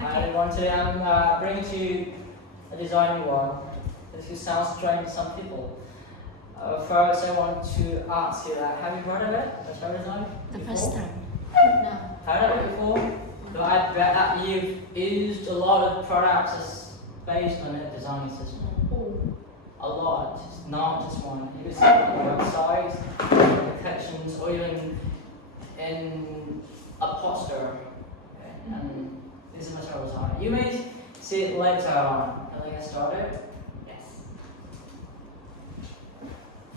I want to bring to you a design one. This will sound strange to some people. First, I want to ask you that, have you heard of it, Material Design? The before? first time. No. Heard of it before? So I bet that you've used a lot of products based on a design system. A lot, it's not just one. You can see it on the website, applications, or even in a poster. Okay? And this is Material Design. You may see it later on. Can I get started? Yes.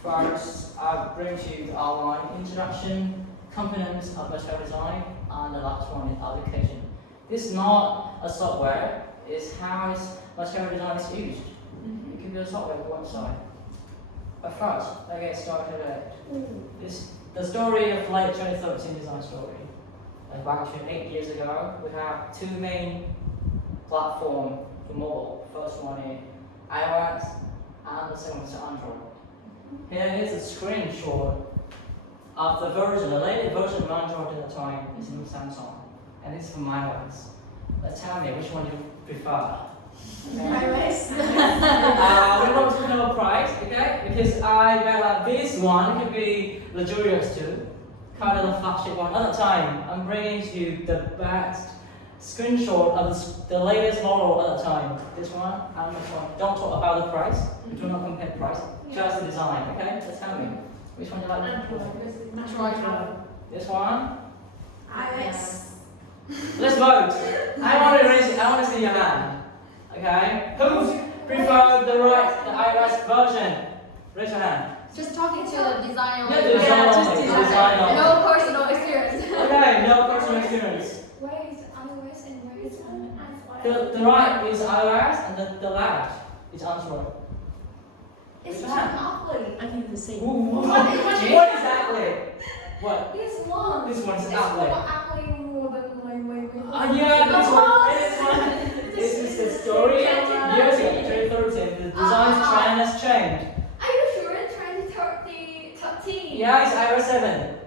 First, I bring to you the outline, introduction, components of Material Design, and the last one is application. This is not a software, it's how Material Design is used. It could be a software website. But first, let's get started with the story of late 2013 design story. Back to 8 years ago, we have two main platforms for mobile. First one is iOS, and the second is Android. Here is a screenshot of the version, the latest version of Android at the time is from Samsung, and it's from iOS. Tell me which one you prefer. iOS. We want to know price, okay? Because I bet that this one could be luxurious too, kind of the flagship one. At the time, I'm bringing to you the best screenshot of the latest model at the time. This one and this one. Don't talk about the price. We do not compare price. Just the design, okay? Just tell me. Which one do you like? Android. This one? iOS. Let's vote. I want to see your hand. Okay? Who prefer the iOS version? Raise your hand. Just talking to the designer. Yeah, the design only. No personal experience. Okay, no personal experience. Where is iOS and where is Android? The right is iOS and the left is Android. It's Which not one? ugly. I think the same. What exactly? What? This one. This one is It's ugly. more ugly more than my. Yeah, this is the story. Years ago, 2013, the design trend has changed. Are you sure? 2013. Yeah, it's iOS 7.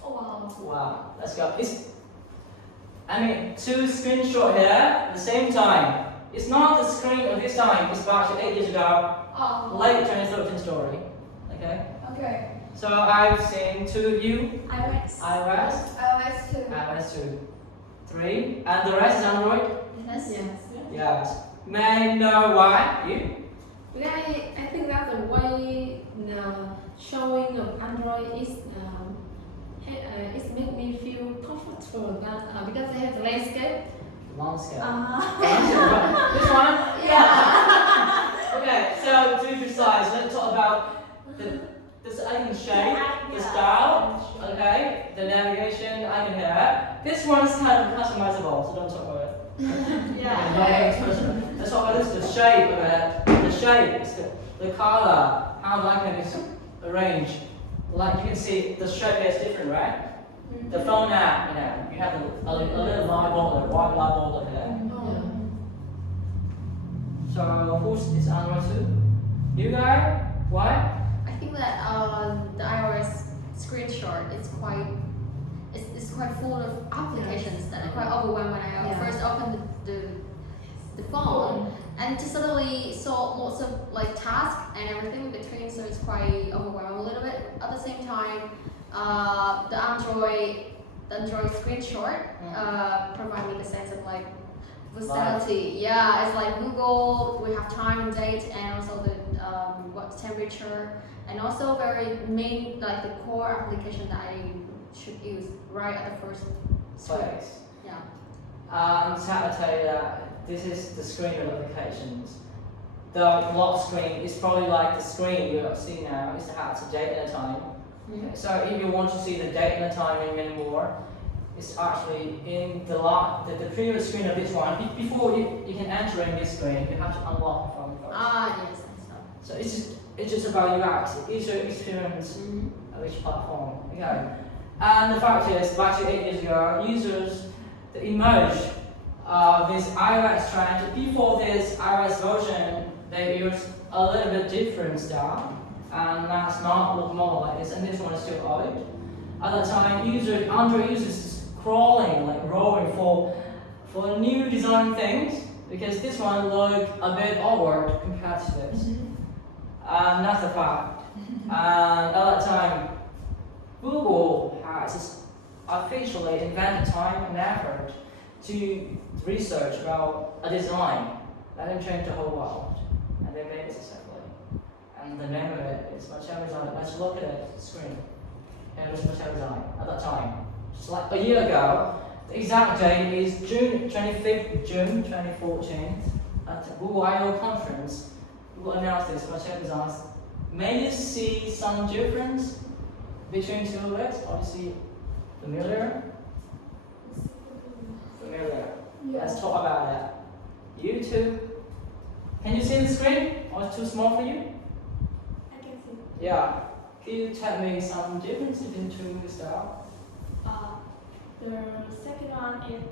Oh wow. Wow, let's go. Two screenshots here at the same time. It's not the screen of this time, it's back to 8 years ago. Oh. Late 2013 story. Okay? Okay. So I've seen two of you, iOS. iOS, iOS 2. iOS 2, 3, and the rest is Android? Yes. Yes. May I know why? You? Yeah, I think that the way showing of Android is it make me feel comfortable that because they have the landscape. Landscape. This one? Yeah. Okay, so to be precise, let's talk about the icon shape, the style, okay, the navigation icon here. This one is kind of customizable, so don't talk about it. Yeah. Let's talk about this, the shape of it. The shape, the color, how the icon is arranged. Like you can see, the shape here is different, right? The phone app, you have a little light bulb, white light bulb there. So who's Android 2? You guys? Why? I think that the iOS screenshot is it's quite full of applications that are quite overwhelming when I first opened the phone, and to suddenly saw lots of like tasks and everything in between, so it's quite overwhelming a little bit. At the same time, the Android screenshot provide me the sense of like versatility. Yeah, it's like Google. We have time and date, and also the what temperature, and also very main like the core application that I should use right at the first Place. Yeah. I'm just happy to tell you that this is the screen of notifications. The lock screen is probably like the screen you see now is to have the date and the time. Mm-hmm. So if you want to see the date and the time anymore, it's actually in the previous screen of this one. Before you can enter in this screen, you have to unlock the phone first. Yes. So it's just about UX, user experience of each platform. Okay. And the fact is, back to 8 years ago, users emerged this iOS trend. Before this iOS version, they used a little bit different style, and that's not look more like this. And this one is still old. At the time, Android users scrolling, like rolling for new design things, because this one look a bit awkward compared to this. And that's a fact. And at that time, Google has officially invented time and effort to research about a design that can change the whole world. And they made it successfully. And the name of it is material design. Let's look at the screen. It was material design at that time. Just like a year ago, the exact date is June 25th, June 2014, at the Google I/O conference. Google announced this material design. May you see some difference between two of it? Obviously, familiar? Familiar. Let's talk about that. You too. Can you see the screen? Or it's too small for you? I can see. Yeah. Can you tell me some difference between two styles? The second one is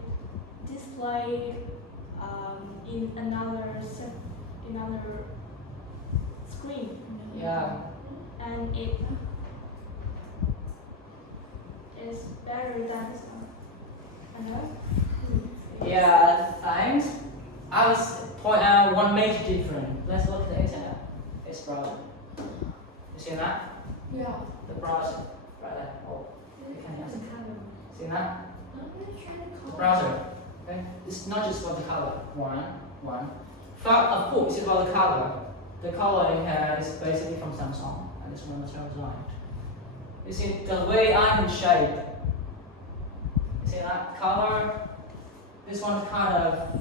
displayed in another screen. Yeah. And it is better than another. Yeah, thanks. I was point out one major difference. Let's look at the internet. It's browser. You see that? Yeah. The browser. Right there. Oh, you can see. See that? The browser. Okay? It's not just about the color. One. But of course, it's about the color. The color in here is basically from Samsung, and this one material design. You see the way I can shape. You see that color? This one's kind of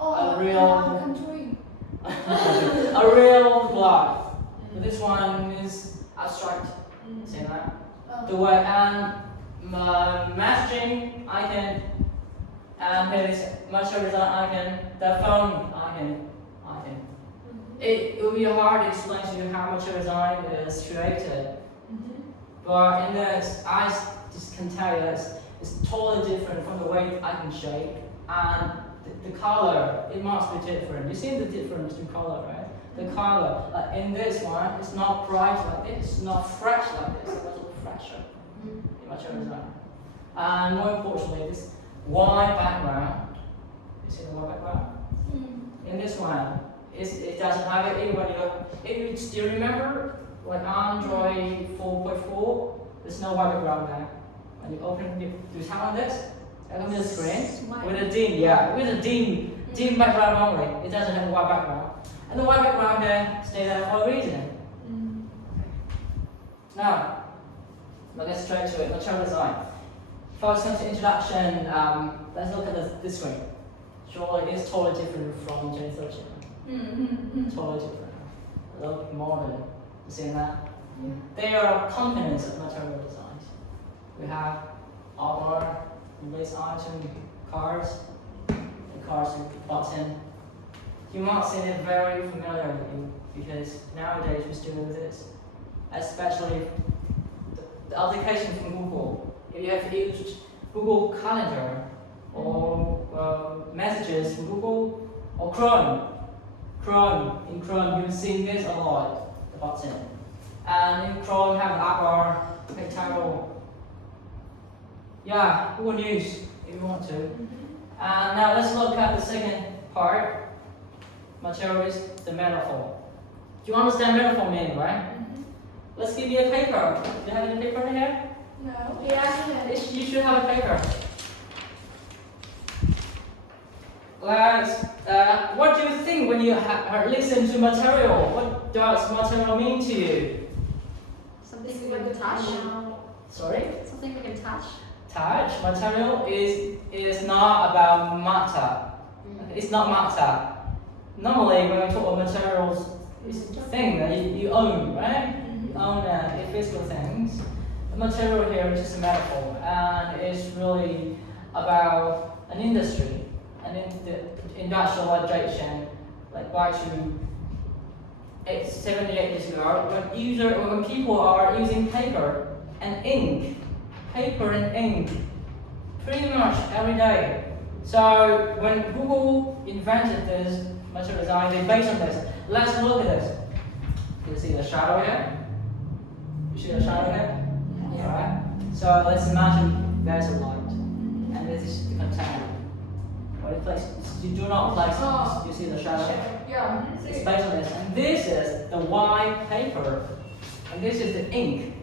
a real controlling. a real block. But this one is abstract. See that? The way and messaging icon and this material design icon, the phone icon. It will be hard to explain to you how material design is created. But in this, I just can tell you it's totally different from the way I can shape. And the color, it must be different. You see the difference in color, right? The color, in this one, it's not bright like this, it's not fresh like this, it's a little fresher in material design. And more importantly, this white background, you see the white background? In this one, it doesn't have it, even when if you still remember, like Android 4.4, there's no white background there. When you open, you tap on this, and on the screen, with a dim background only. It doesn't have a white background. And the white background there stay there for a reason. Now, let's get straight to it, material design. First comes to introduction, let's look at this screen. Surely it's totally different from 2013. Totally different. A little modern. You see that? They are components of material design. We have armor, base item, cars, the cars button. You might see it very familiar with you because nowadays we still do this. Especially the application from Google. If you have used Google Calendar or messages from Google or Chrome, in Chrome you've seen this a lot, the button. And in Chrome have app bar, rectangle. Yeah, Google News if you want to. And now let's look at the second part. Material is the metaphor. Do you understand metaphor meaning, right? Let's give you a paper. Do you have any paper here? No. Yeah. You should have a paper. What do you think when you listen to material? What does material mean to you? Something we can touch. Sorry? Something we can touch. Touch. Material is not about matter. It's not matter. Normally when we talk about materials, it's a thing that you own, right? You own physical things. The material here is just a metaphor, and it's really about an industry, and in the industrialization, like back to 78 years ago, when people are using paper and ink, pretty much every day. So when Google invented this material design, they based on this. Let's look at this. You see the shadow here? You see the shadow here? Alright. So let's imagine there's a light, and this is the container. When you place, you do not place. You see the shadow. Yeah. It's based on this, and this is the white paper, and this is the ink,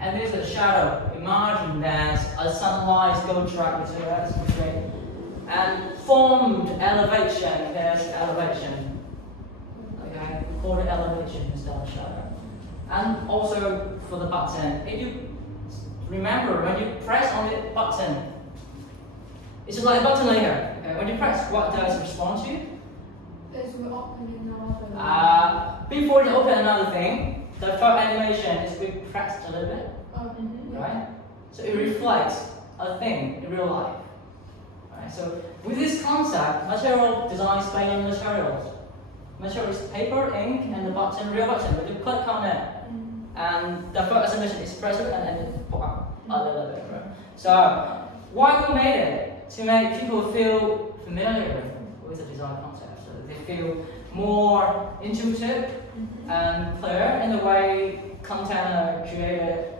and this is the shadow. Imagine there's a sunlight go track between us, and formed elevation. There's elevation. Okay, we call it elevation instead of shadow. And also for the button, if you remember when you press on the button, it's just like a button later. Okay, when you press, what does it respond to? It's we opening another. Before you open another thing, the first animation is we press a little bit, right? So it reflects a thing in real life. Right? So with this concept, material design is based on materials. Material is paper, ink, and the button, real button. When you click on it, and the first animation is press it, and then it pop up a little bit. Right? So why we made it? To make people feel familiar with the design concept, so that they feel more intuitive and clear in the way content are created.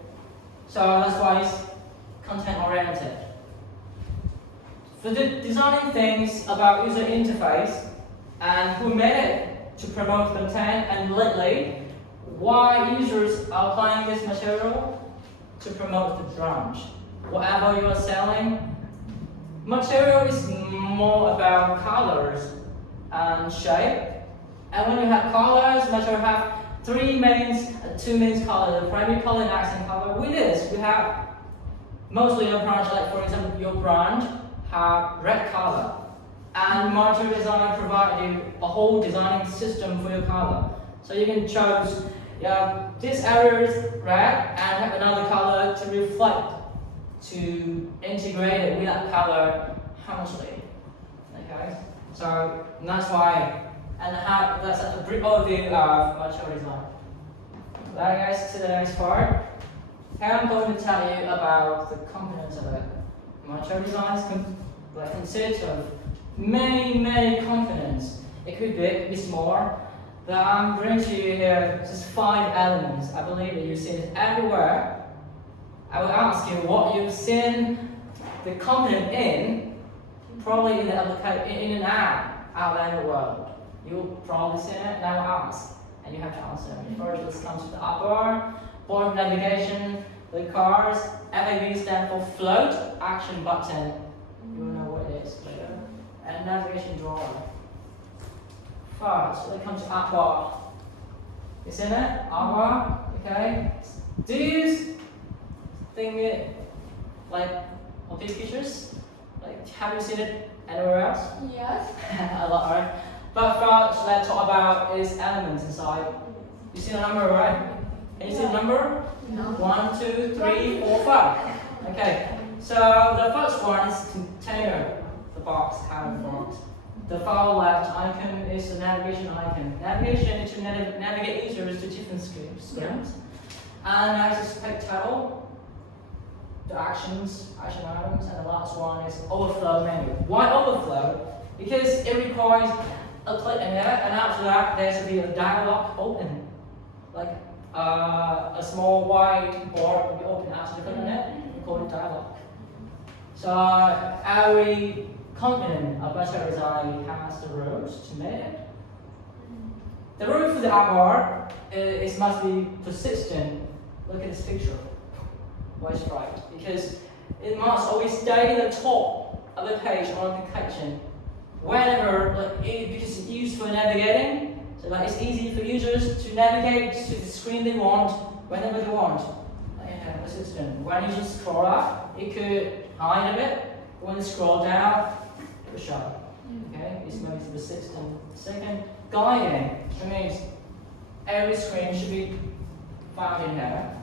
So that's why it's content oriented. For the designing things about user interface and who made it to promote content, and lately why users are applying this material to promote the brand. Whatever you are selling, material is more about colors and shape. And when you have colors, material have two main colors, the primary color and accent color. With this, we have mostly a brand, like for example, your brand have red color. And material design provides you a whole designing system for your color. So you can choose, this area is red and have another color to reflect, to integrate it with that color harmoniously. Okay, so that's why, and that's a brief overview of material design. Right, guys, to the next part. Here I'm going to tell you about the components of it. Material design consists of many components. It could be big, it could be small. But I'm bringing to you here just 5 elements. I believe that you've seen it everywhere. I will ask you what you've seen the component in, probably in the in an app out there in the world. You'll probably seen it, and I will ask, and you have to answer. First, let's come to the up bar, board navigation, the cars. FAB stands for float action button. You will know what it is later. And navigation drawer. First, let's come to up bar. You seen it? Up bar, okay. Do you think it like of these features? Like, have you seen it anywhere else? Yes. A lot, right? But first, let's talk about its elements inside. You see the number, right? Can you see the number? No. 1, 2, 3, 4, 5. Okay. So the first one is container, the box, kind of box. The far left icon is the navigation icon. Navigation is to navigate users to different screens. And next is page title, the action items, and the last one is overflow menu. Why overflow? Because it requires a click in there, and after that there should be a dialog open. Like a small white board will be open after you click on it, we call it dialog. So every component of material design has the rules to make it. The rule for the up bar is must be persistent. Look at this picture. Why it's right? Because it must always stay in the top of the page or application. Whenever, because it's used for navigating, so like it's easy for users to navigate to the screen they want whenever they want. Persistent. When you just scroll up, it could hide a bit. When you scroll down, it will show. Okay, it's maybe persistent. Second, guiding. It means every screen should be found in here.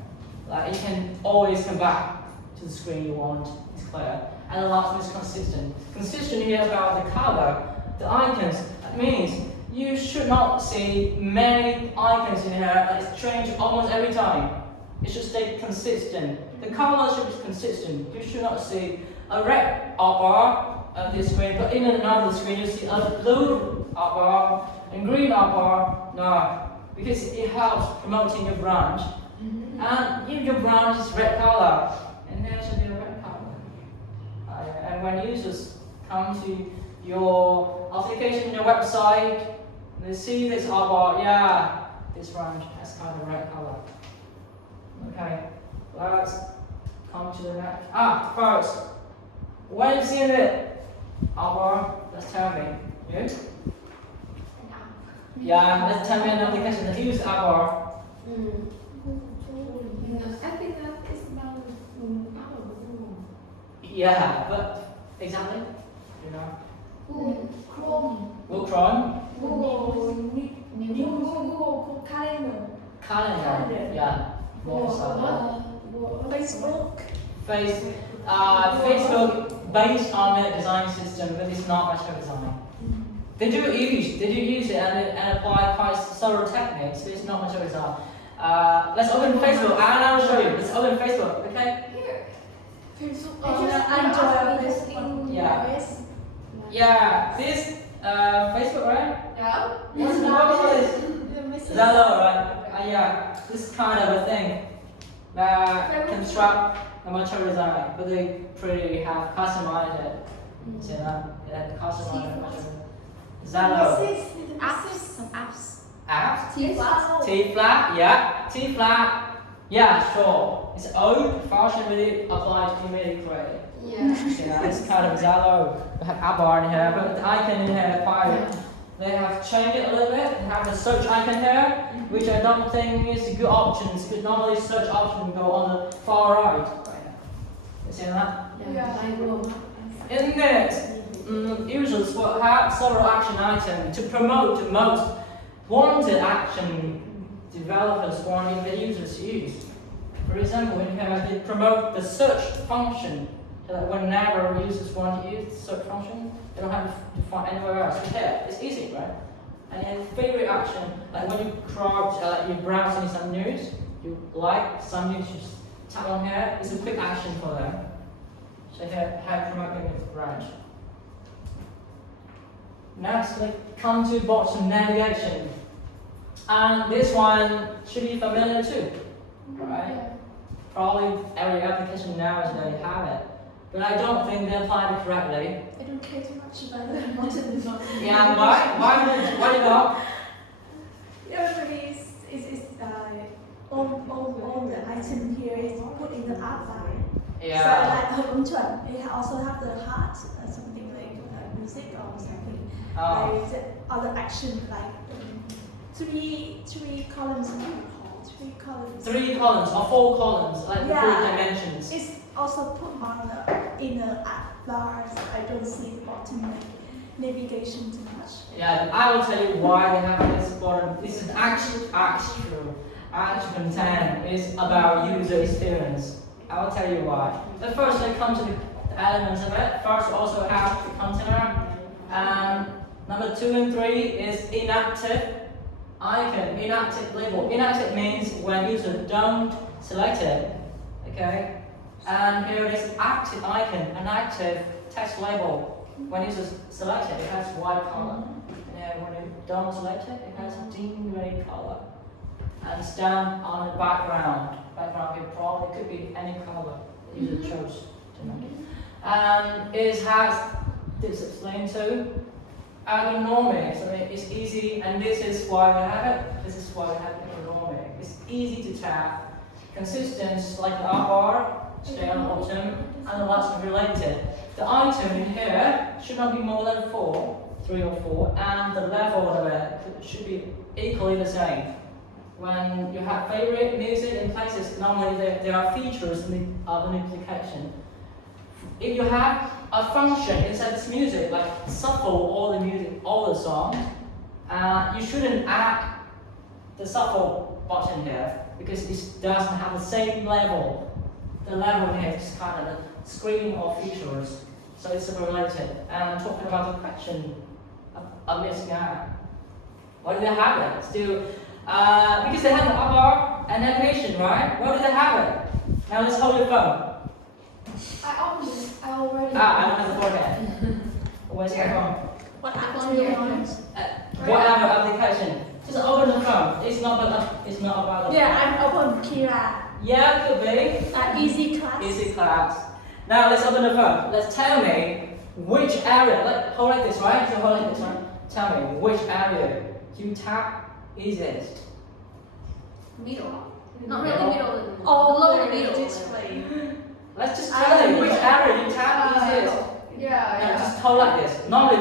Like you can always come back to the screen you want. It's clear. And the last one is consistent. Consistent here about the color, the icons. That means you should not see many icons in here that change almost every time. It should stay consistent. The color should be consistent. You should not see a red up bar on this screen, but in another screen you see a blue up bar and green up bar. No, because it helps promoting your brand. And if your brand is red color, and there should be a red color. And when users come to your application, your website. You see this about, yeah, this range has kind of red color. Okay, let's come to the next. First, when you see it, let's tell me. You? Yeah, let's tell me an application that uses Arbor. I think that is about Google. Yeah, but exactly, you know. Chrome. Google Chrome, Google Calendar. Calendar, yeah. Facebook. Facebook based on the design system, but it's not much of design. Did you use it and apply quite several techniques? But it's not much of design. Let's open Facebook, and I will show you. Let's open Facebook, okay? Facebook. Android this in iOS. Yeah, this Facebook, right? No. What is this? Zello, right? Yeah, this kind of a thing that construct a much of design, but they pretty have customized it. See that? Yeah, customized much of it. Zello. Apps? T flat, yeah. T flat, yeah, sure. It's old fashioned really applied immediately. Yeah, it's kind of Zello. We have Arbor in here, but the icon in here quite. They have changed it a little bit. They have the search icon here, which I don't think is a good option. Because normally search option go on the far right. You see that? In this, users will have several action items to promote the most wanted action developers want the users to use. For example, in here they promote the search function, so that whenever users want to use the search function, they don't have to find anywhere else. Here, it's easy, right? And in favorite action, like when you you're browsing some news, you like some news, you just tap on here. It's a quick action for them. So here, how promoting it branch. Next, we come to bottom navigation. And this one should be familiar too, right? Probably every application nowadays have it. But I don't think they applied it correctly. I don't care too much about the bottom. Yeah, why do you not? Yeah, maybe it's all the item here is put in the outline. Yeah. So like hợp chuẩn, it also have the heart or something like music or something. Oh. Like the other action like three columns. Three columns. 3 columns or 4 columns, like Yeah. 3 dimensions. It's also put on the inner bars. I don't see the bottom like navigation too much. Yeah, I will tell you why they have this bottom. This is actual content is about user experience. I will tell you why. But first, let's come to the elements of it. First, we also have the container. And number 2 and 3 is inactive icon, inactive label. Inactive means when users don't select it. Okay? And here it is active icon, an active text label. When users select it, it has white color. And when you don't select it, it has dim gray color. And stand on the background. Background here probably could be any color the user chose to make it. And it has this explained too. Ergonomics, so it's easy, and this is why we have it. This is why we have ergonomic. It's easy to tap. Consistent, like the up bar, stay on the bottom, and the last related. The item in here should not be more than 3 or 4, and the level of it should be equally the same. When you have favorite music in places, normally there are features of an application. If you have a function inside this music, like shuffle all the music, all the songs, you shouldn't add the shuffle button here because it doesn't have the same level. The level here is kind of the screen of features, so it's related. And talking about the question of missing out, why do they have it? Still, because they have the up bar and animation, right? Why do they have it? Now let's hold your phone. I opened it. I already. I don't have the forehead. Where's your phone? What iPhone you want? Whatever application. Just open the phone. It's not about the Yeah, I'm open Kira. Yeah, could be. Easy class. Easy class. Now let's open the phone. Let's tell me which area, like hold like this, right? So hold like this, right? Tell me which area you tap easiest. Middle. Not really middle. All Below the the middle. display. Let's just tell you which area you tap easiest. Yeah, just hold like this. Normally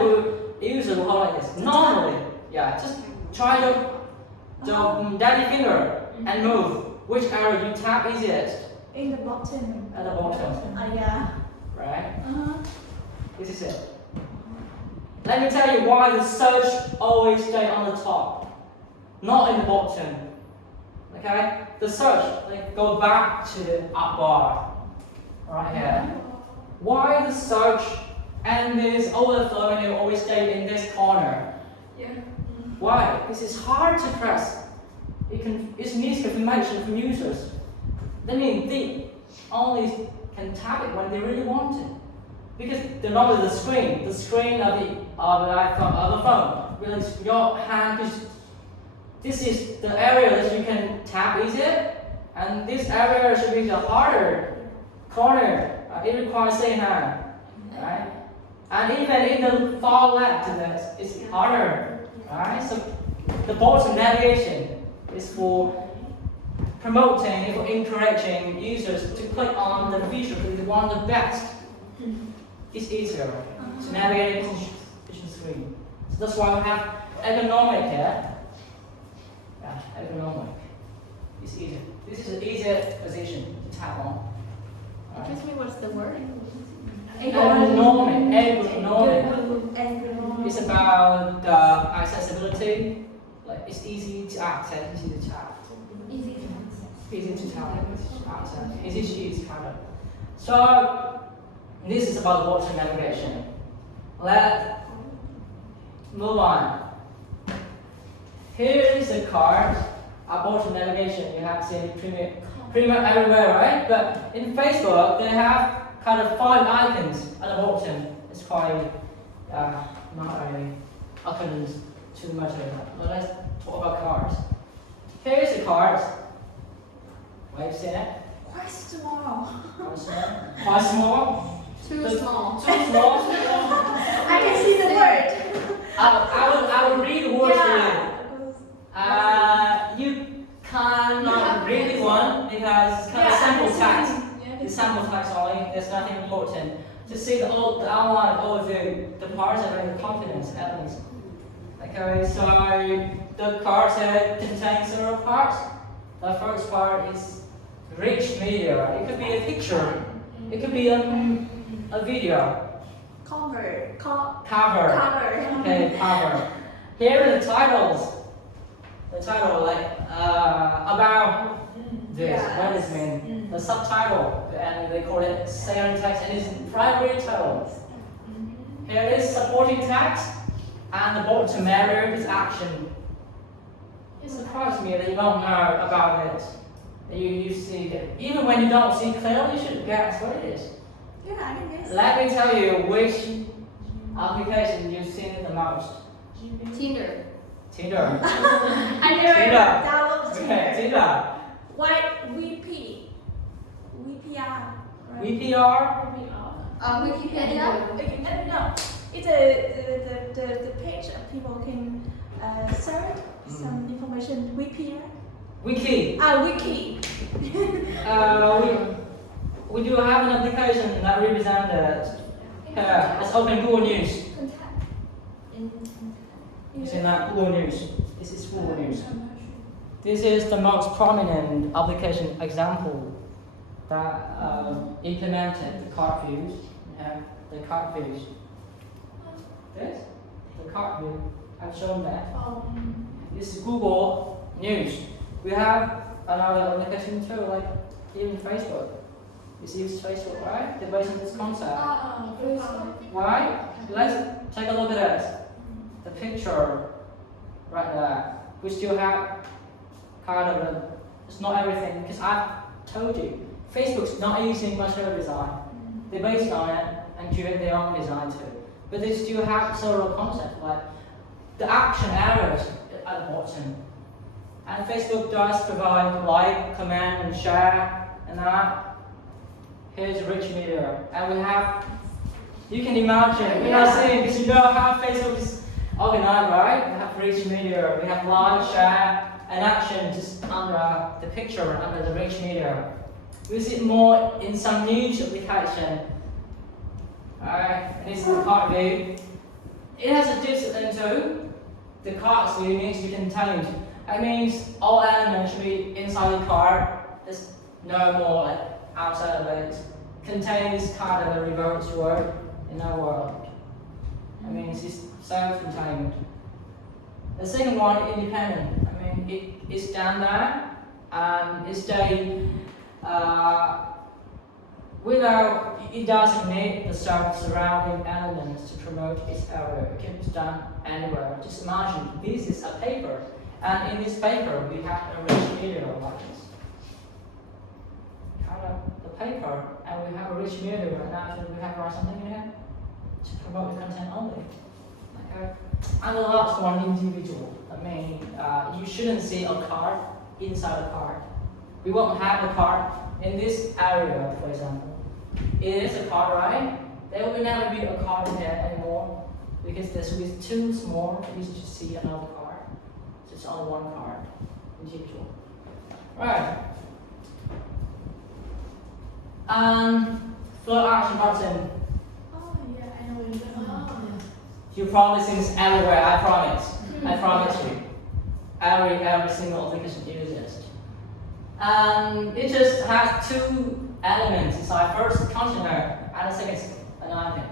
we usually hold like this. Normally, yeah, just try your daddy finger and move. Which area you tap easiest? In the bottom. At the bottom. Yeah. Right? Uh-huh. This is it. Let me tell you why the search always stay on the top, not in the bottom. Okay? The search, like go back to the up bar, right here. Why the search and this overflow menu always stay in this corner? Yeah. Why? This is hard to press. It's misinformation from users. That means they only can tap it when they really want it. Because they're not the screen of the iPhone, of the phone. Really, your hand is. This is the area that you can tap easier, and this area should be the harder corner. It requires same hand, right? And even in the far left, it's harder, right? So the bottom navigation is for promoting, for encouraging users to click on the feature because they want the best. It's easier to navigate the screen. So that's why we have ergonomic here. Yeah, ergonomic. It's easier. This is an easier position to tap on. Excuse me, what's the word? Ergonomic. Ergonomic. It's about accessibility. Like it's easy to access, easy to tap. Easy to access. Easy to tap, access, easy to use, kind of. So this is about the bottom navigation. Let's move on. Here is the card. Our bottom navigation, you have seen pretty much everywhere, right? But in Facebook, they have kind of 5 icons at the bottom. It's quite not really open too much of that. But let's talk about cards. Here is the cards. Why you seen it? Quite small. Quite small. Quite small. Too small. Too small. I can see the word. I will read the words for you. Yeah. You cannot read the one because it's kind of sample text. It's sample text only. There's nothing important. Just see the outline overview, the parts and the confidence elements. Okay, so the cards here contain several parts. The first part is rich media. It could be a picture. It could be a video. Cover. Cover. Okay, cover. Here are the titles. The title, like about this. Yes. What does it mean? The subtitle, and they call it salient text, and it's primary title. Here is supporting text, and the bottom area is action. It surprised me that you don't know about it. You see it. Even when you don't see clearly, you should guess what it is. Yeah, I can guess. Let me tell you which application you've seen the most. Tinder. Tinder. I never Tinder. downloaded Okay, Tinder. Tinder. White VP. VPR. Right? VPR. Wikipedia. No, it's the page of people can search some information. VPR. Wiki. Wiki. We do have an application that represents it. Let's open Google News. You see that Google News. This is Google News. This is the most prominent application example that implemented the card views. The card views. This, the card view. I've shown that. This is Google News. We have another application too, like even Facebook. This is Facebook, right? They're based on this concept. Why? Let's take a look at it. The picture right there. We still have kind of it's not everything because I've told you Facebook's not using material design. They base on it and create their own design too. But they still have several concepts like the action areas at the bottom. And Facebook does provide like, comment, and share, and that. Here's rich media, and we have You can imagine, we are seeing, because you know how Facebook is organized, right? We have rich media, we have live, share, and action just under the picture, under the rich media. We see it more in some news application. Alright, and this is the card view. It has a discipline too. The cards view needs to be contained. That means all elements should be inside the card. There's no more like outside of it. Contain this card of the reverse word in our world. I mean, it's self-contained. The second one, independent. I mean, it stands there and it stays without, it doesn't need the surrounding elements to promote its area. It can be done anywhere. Just imagine this is a paper, and in this paper we have a rich media like this. We have the paper, and we have a rich media, and actually we have something in here to promote the content only. Okay. And the last one, individual. I mean, you shouldn't see a card inside a card. We won't have a card in this area, for example. It is a card, right? There will never be a card in there anymore because this is too small for you to see another card. So it's only one card, individual. Right. Flow action button. Oh yeah, I know what you're talking about. You probably see this everywhere, I promise. I promise you. Every single application uses it. It just has two elements inside. First, container, and the second, an icon.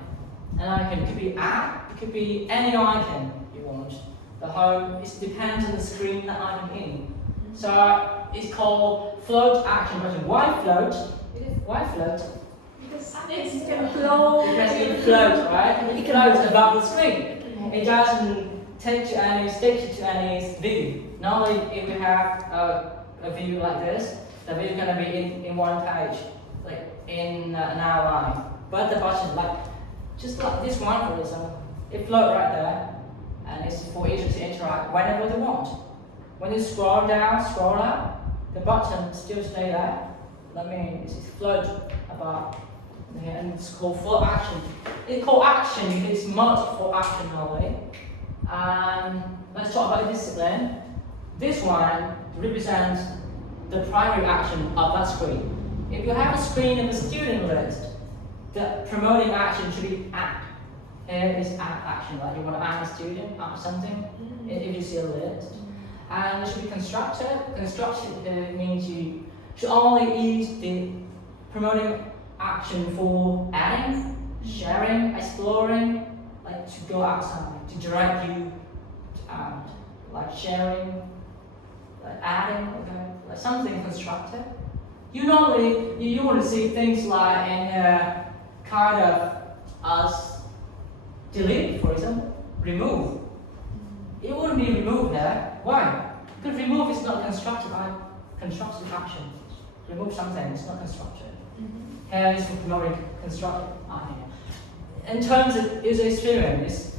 An icon could be app, it could be any icon you want. The home, it depends on the screen that I'm in. So it's called float action button. Why float? Why float? Because it can flow. Because it floats, right? It floats above the screen. It doesn't take to any, stick to any view. Normally, if we have a view like this, the view is going to be in one page, like in an outline. But the button, like just like this one, for example, it floats right there, and it's for each to interact whenever they want. When you scroll down, scroll up, the button still stay there. That means it floats above. And it's called flow action. It's called action because it's marked for action only. Let's talk about discipline. This one represents the primary action of that screen. If you have a screen in the student list, the promoting action should be add. Here is add action, like you want to add a student, add something, if you see a list. And it should be constructed. Constructed means you should only use the promoting action for adding, sharing, exploring, like to go outside, to direct you out, like sharing, like adding, okay, like something constructive. You normally you want to see things like in kind of as delete, for example, remove. It wouldn't be removed there. Why? Because remove is not constructive action. Remove something, it's not constructive. Here is for promoting constructive idea. In terms of user experience,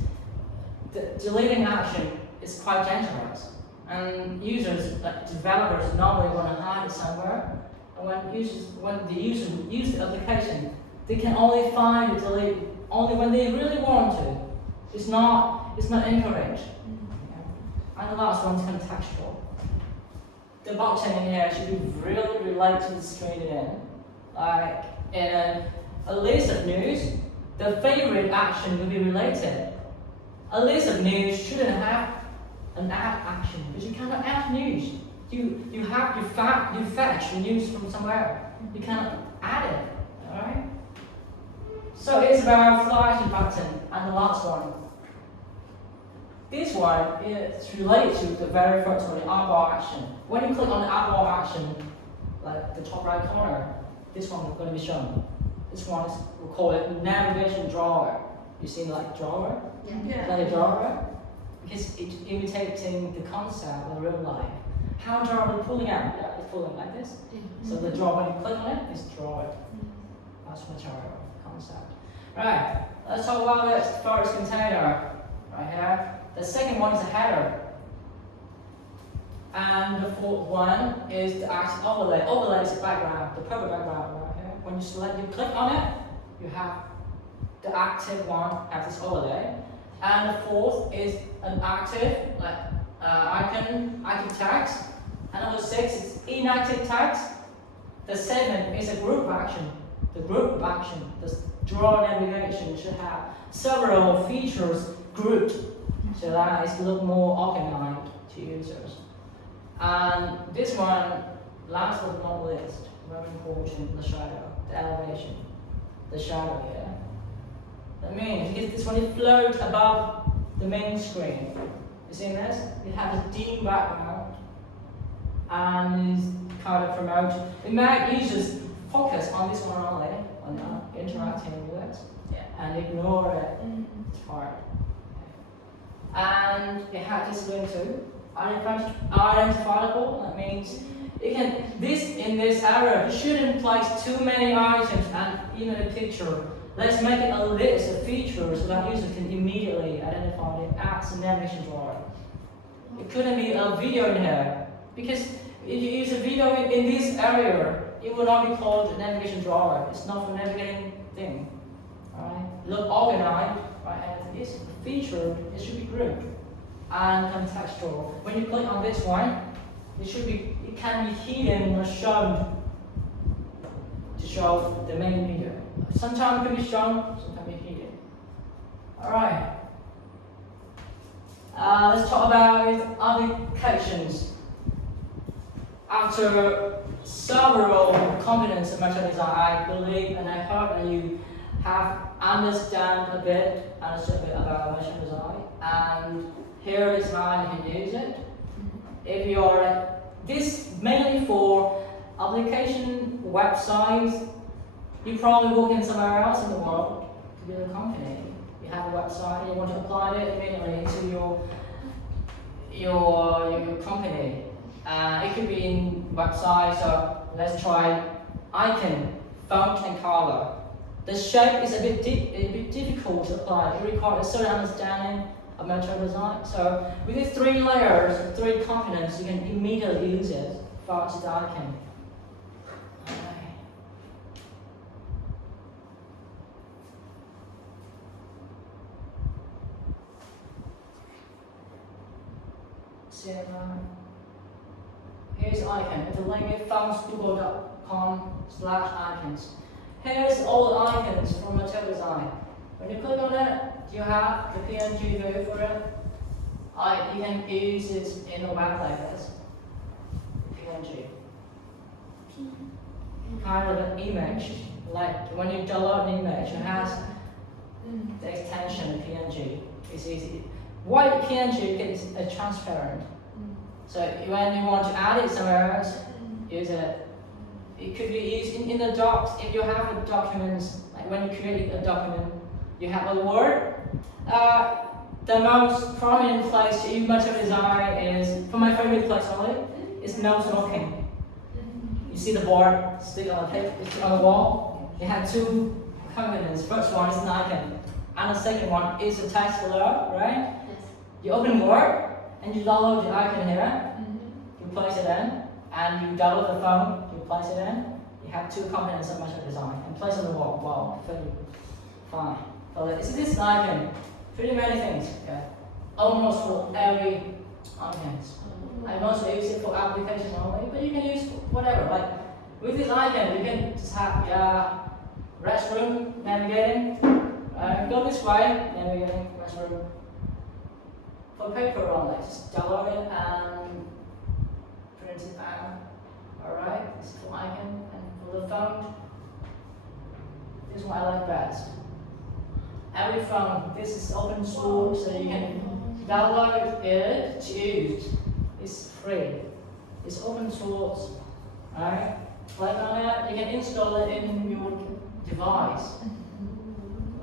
the deleting action is quite dangerous. And users, like developers, normally want to hide it somewhere. And when the users use the application, they can only find the delete only when they really want to. It's not encouraged. And the last one is contextual. The button in here should be really related to the screen in. Like in a list of news, the favorite action will be related. A list of news shouldn't have an add action because you cannot add news. You fetch the news from somewhere. You cannot add it. Alright? So it's about flow action button and the last one. This one is related to the very first one, the up bar action. When you click on the up bar action, like the top right corner, this one is going to be shown. This one is, we'll call it navigation drawer. You see like drawer? Yeah. Like a drawer? Because it's imitating the concept of real life. How drawer is pulling out? Yeah, it's pulling like this. So the drawer, when you click on it, it's drawer. That's the drawer concept. Right, let's talk about this first container right here. The second one is a header. And the fourth one is the actual overlay. Overlay is the background, the purple background right here. When you click on it, you have the active one has this overlay. And the fourth is an active, like active text. And number 6 is inactive text. The 7 is a group action. The group action, the draw navigation should have several features grouped so that it looks more organized to users. And this one, last but not least, very important, the shadow, the elevation, the shadow here. That means because this one it floats above the main screen. You see this? It has a dim background and is kind of promoted. It makes users focus on this one only, on interacting with it, and ignore it part. And it has this link too. Identifiable. That means it can in this area you shouldn't place too many items and even a picture. Let's make it a list of features so that users can immediately identify it as a navigation drawer. It couldn't be a video in here because if you use a video in this area, it will not be called a navigation drawer. It's not for navigating thing. Right? Look organized, right? And it's featured, it should be grouped and contextual. When you click on this one, it can be hidden or shown to show the main video. Sometimes it can be shown, sometimes it can be hidden. Alright. Let's talk about applications. After several components of material design, I believe and I hope that you have understood a bit about material design. And here is how you can use it. If you're this mainly for application websites, you probably working somewhere else in the world to build a company. You have a website and you want to apply it immediately into your company. It could be in websites, so let's try icon, font and color. The shape is a bit difficult to apply. It requires a certain understanding of material design. So with these 3 layers, 3 components, you can immediately use it for the icon. Here's the icon. The link is foundgoogle.com/icons. Here's all the icons from material design. When you click on it, you have the PNG view for it. You can use it in a web like this. PNG. Kind of an image. Like when you download an image, it has the extension PNG. It's easy. Why PNG is transparent? So when you want to add it somewhere else, use it. It could be used in the docs. If you have a document, like when you create a document, you have a word. The most prominent place in material design is, for my favorite place only, is no smoking. You see the board stick on the paper, it's on the wall. It has 2 components. First one is an icon, and the second one is the text below, right? You open Word and you download the icon here. You place it in, and you download the phone. You place it in. You have 2 components of material design and place on the wall. Wow, pretty fine. So this icon, pretty many things. Okay, almost for every icon. I mostly use it for application only, but you can use whatever. Like with this icon, you can just have restroom navigating. Go this way, navigating restroom. For paper only, just download it and print it out. Alright, this is for icon, and for the phone, this one I like best. Every phone, this is open source, so you can download it to use. It's free. It's open source. Alright? Click on it, you can install it in your device.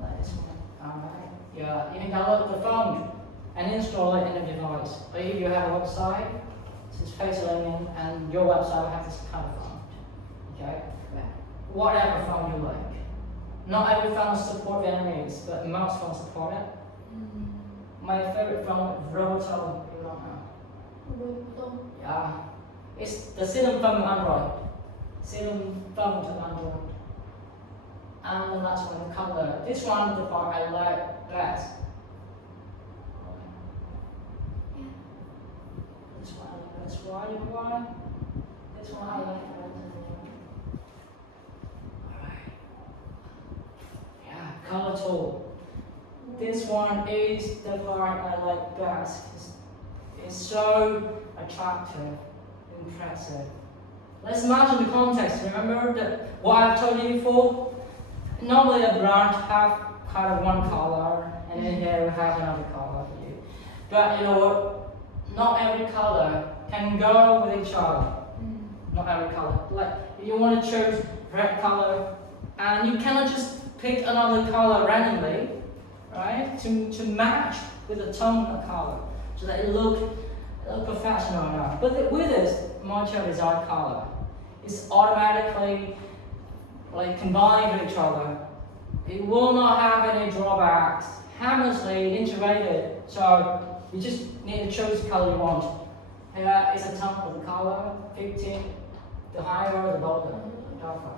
Like this one. Alright? Yeah, you can download the phone and install it in the device. Or if you have a website, it's face learning, and your website has this kind of font. Okay? Whatever font you like. Not every font support Vietnamese, but most fonts support it. My favorite font is Roboto, you don't know. Yeah. It's the system font of Android. System font of Android. And the last one, the color. This one, the part I like best. This one I like best. Why? This one I like best. Alright. Yeah, color tool. This one is the part I like best. It's so attractive, impressive. Let's imagine the context. Remember that what I've told you before? Normally a brand have kind of one color, and then here we have another color for you. But you know what? Not every color can go with each other. Not every color. Like if you want to choose red color, and you cannot just pick another color randomly, right? To match with the tone of color, so that it look professional enough. But with this modular design color, it's automatically like combined with each other. It will not have any drawbacks. Harmoniously integrated. So you just need to choose the color you want. Here is a tone of the color, 15. The higher, the lower, the darker.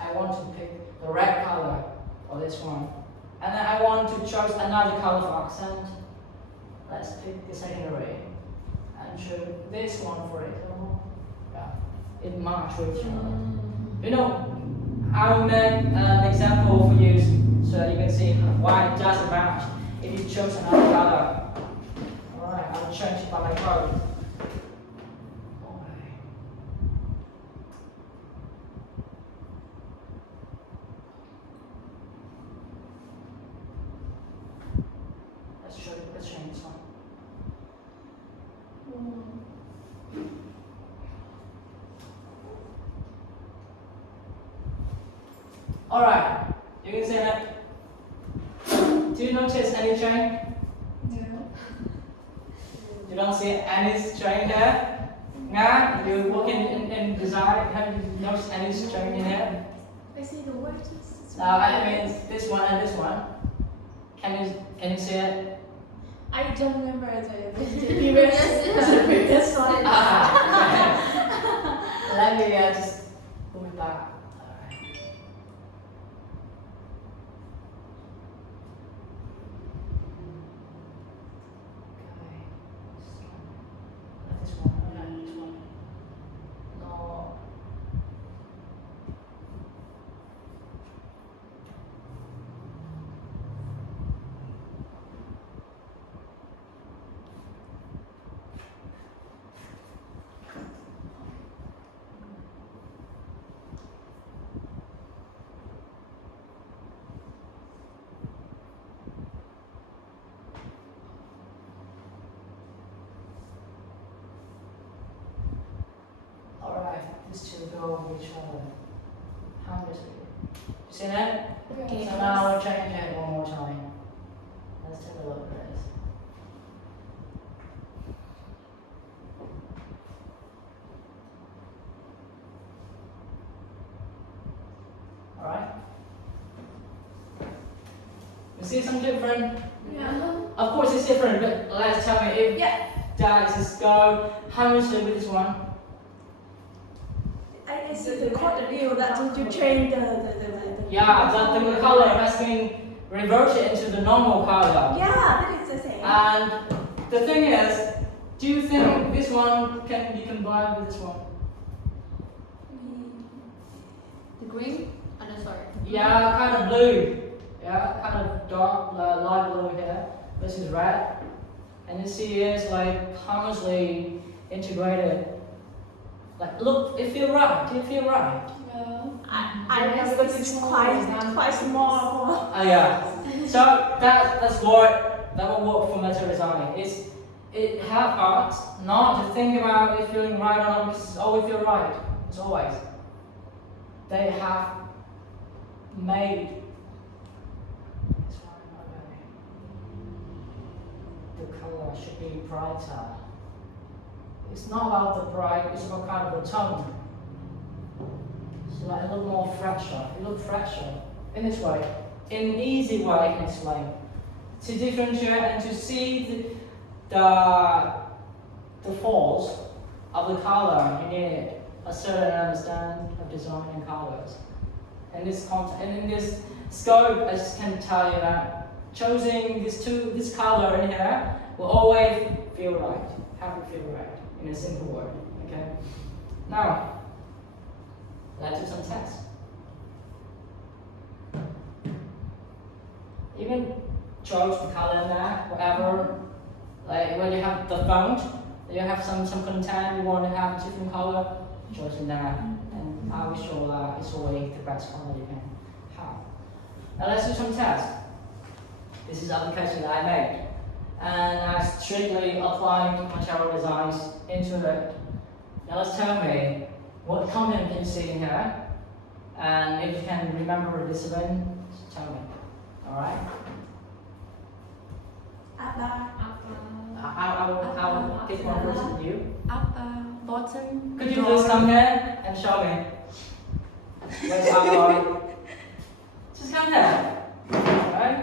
I want to pick the red color for this one. And then I want to choose another color for accent. Let's pick the secondary and choose this one for it. Yeah, it matches with each other. You know, I will make an example for you so that you can see why it doesn't match if you choose another color. Alright, I will change it by my code. Let's change this one. Alright, you can see that. Do you notice any change? No. You don't see any change there? Yeah? You're working in design, have you noticed any change in there? I see the words. I mean this one and this one. Can you see it? I don't remember the previous slide. Let me just move it back. These two go with each other. Harmoniously. You see that? Okay. So now we'll change it one more time. Let's take a look at this. Alright? You see some different? Yeah. Of course it's different, but let's tell me if that is go harmoniously with this one. I see the code view that you change the Yeah, the color has been reverted into the normal color. Yeah, that is the same. And the thing is, do you think this one can be combined with this one? The green? Oh no, sorry. Yeah, kind of blue. Yeah, kind of dark, light blue here. This is red. And you see it's like harmoniously integrated. Like, look, it feels right. Do you feel right? I remember it's quite small. Oh yeah. So that's what that will work for material design. It have art, not to think about it feeling right or not, because it's always feel right. It's always. They have made this one, okay. The color should be brighter. It's not about the bright, it's about kind of the tone. So like a little more fresher. It looks fresher in this way. In an easy way I can explain. To differentiate and to see the faults of the color, you need a certain understanding of design and colors. in this content, and in this scope, I just can tell you that choosing this color in here will always feel right, have to feel right, in a simple word, okay? Now, let's do some tests. You can choose the color in there, whatever. Like when you have the font, you have some content you want to have different color, choose in there, and I will show that it's always the best color you can have. Now let's do some tests. This is the application that I made, and I strictly applied material designs into it. Now let's tell me what content can you see in here, and if you can remember the discipline, just tell me. All right? I'll pick one person. You. Bottom. Could you please come here and show me? Where's our Just come here. Alright?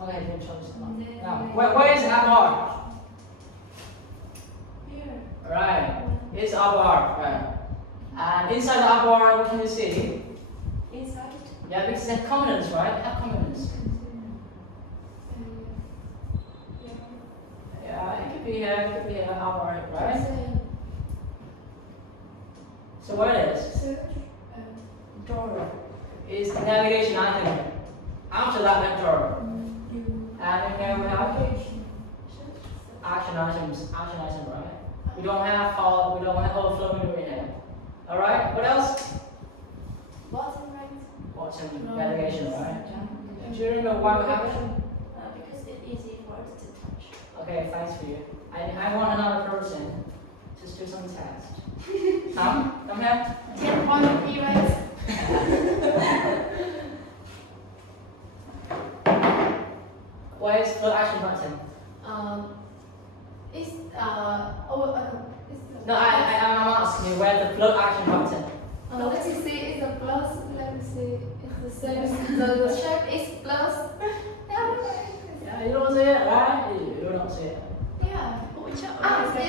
Okay, you chose one. Now, where is our bar? Here. Right. It's our bar. Right. And inside our bar, what can you see? Inside. Yeah, because they have components, right? Have components. Yeah, it could be here, it could be here, our bar, right? So what it is? Search. Drawer. Is the navigation item. After that, left drawer. And in here we have action items, right? We don't have overflow menu in here. Alright, what else? Bottom right. Bottom navigation, right? Do you remember why we have it? Because it's easy for us to touch. Okay, thanks for you. I want another person. Just do some test. Come here. 10 point erase. Where is the action button? It's No, I'm asking you where's the float action button? let me see, it's a plus. Let me see, it's the same. The shape is plus. Yeah, you don't see it, right? You don't see it. Yeah. It's over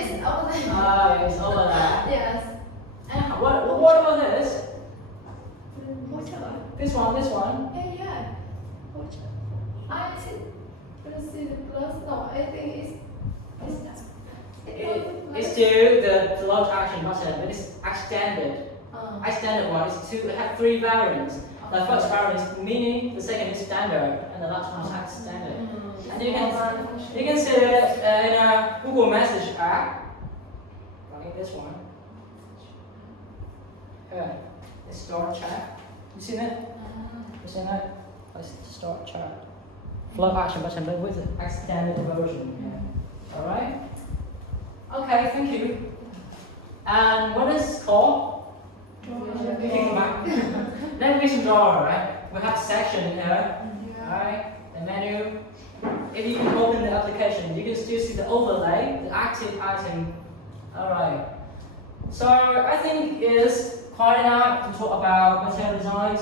there. Ah, it's over there. Yes. What about this? This one. Yeah. I see. Let's see the plus. No, I think It's still the float action button, but it's extended. Extended one is it have three variants. The first variant is mini, the second is standard, and the last one is extended. And you can see it in a Google Message app. Like this one. Here, it's start chat. You seen it? You seen it? Let's start chat. Float action button, but with the extended version. Yeah. All right. Okay, thank you. And what is this called? Navigation drawer, right? We have section in here, right? The menu. If you can open the application, you can still see the overlay, the active item. All right. So I think it's quite enough to talk about material designs.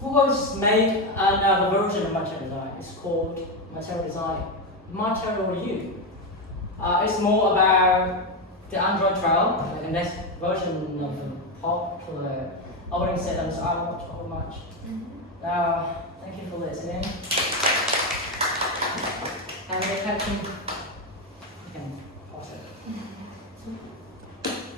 Google just made another version of material design. It's called material design, material U. It's more about the Android 12, like the next version of the popular operating systems I watch so much. Now, thank you for listening. And we'll catch you